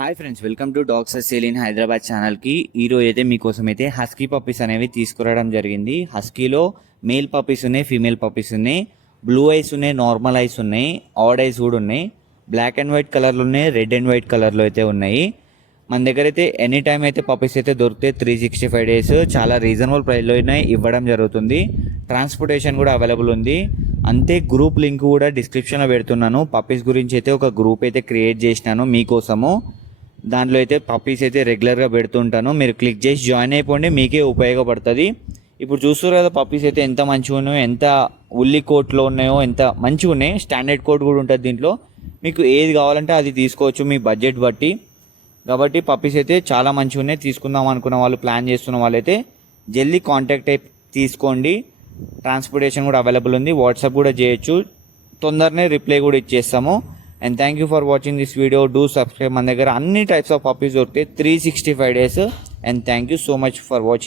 Hi friends, welcome to dogs are sale in Hyderabad ఛానల్కి. ఈరోజు అయితే మీకోసం అయితే హస్కీ పప్పీస్ అనేవి తీసుకురావడం జరిగింది. హస్కీలో మేల్ పప్పీస్ ఉన్నాయి, ఫీమేల్ పప్పీస్ ఉన్నాయి, బ్లూ ఐస్ ఉన్నాయి, నార్మల్ ఐస్ ఉన్నాయి, ఆడ్ ఐస్ కూడా ఉన్నాయి, బ్లాక్ అండ్ వైట్ కలర్లు ఉన్నాయి, రెడ్ అండ్ వైట్ కలర్లో అయితే ఉన్నాయి. మన దగ్గర అయితే ఎనీ టైం అయితే పప్పీస్ అయితే దొరుకుతాయి. 365 డేస్ చాలా రీజనబుల్ ప్రైస్లో ఇవ్వడం జరుగుతుంది. ట్రాన్స్పోర్టేషన్ కూడా అవైలబుల్ ఉంది. అంతే గ్రూప్ లింక్ కూడా డిస్క్రిప్షన్లో పెడుతున్నాను. పప్పీస్ గురించి అయితే ఒక గ్రూప్ అయితే క్రియేట్ చేసినాను మీకోసము. దాంట్లో అయితే పప్పీస్ అయితే రెగ్యులర్గా పెడుతుంటాను. మీరు క్లిక్ చేసి జాయిన్ అయిపోండి, మీకే ఉపయోగపడుతుంది. ఇప్పుడు చూస్తారు కదా పప్పీస్ అయితే ఎంత మంచిగా ఉన్నాయో, ఎంత ఉల్లి కోట్లో ఉన్నాయో, ఎంత మంచిగా ఉన్నాయి. స్టాండర్డ్ కోట్ కూడా ఉంటుంది దీంట్లో. మీకు ఏది కావాలంటే అది తీసుకోవచ్చు మీ బడ్జెట్ బట్టి. కాబట్టి పప్పీస్ అయితే చాలా మంచిగా ఉన్నాయి. తీసుకుందాం అనుకున్న వాళ్ళు, ప్లాన్ చేస్తున్న వాళ్ళైతే జల్దీ కాంటాక్ట్ అయి తీసుకోండి. ట్రాన్స్పోర్టేషన్ కూడా అవైలబుల్ ఉంది. వాట్సాప్ కూడా చేయొచ్చు, తొందరనే రిప్లై కూడా ఇచ్చేస్తాము. And thank you for watching this video. Do subscribe. మన దగ్గర అన్ని టైప్స్ ఆఫ్ పప్పీస్ దొరుకుతాయి 365 days. And thank you so much for watching.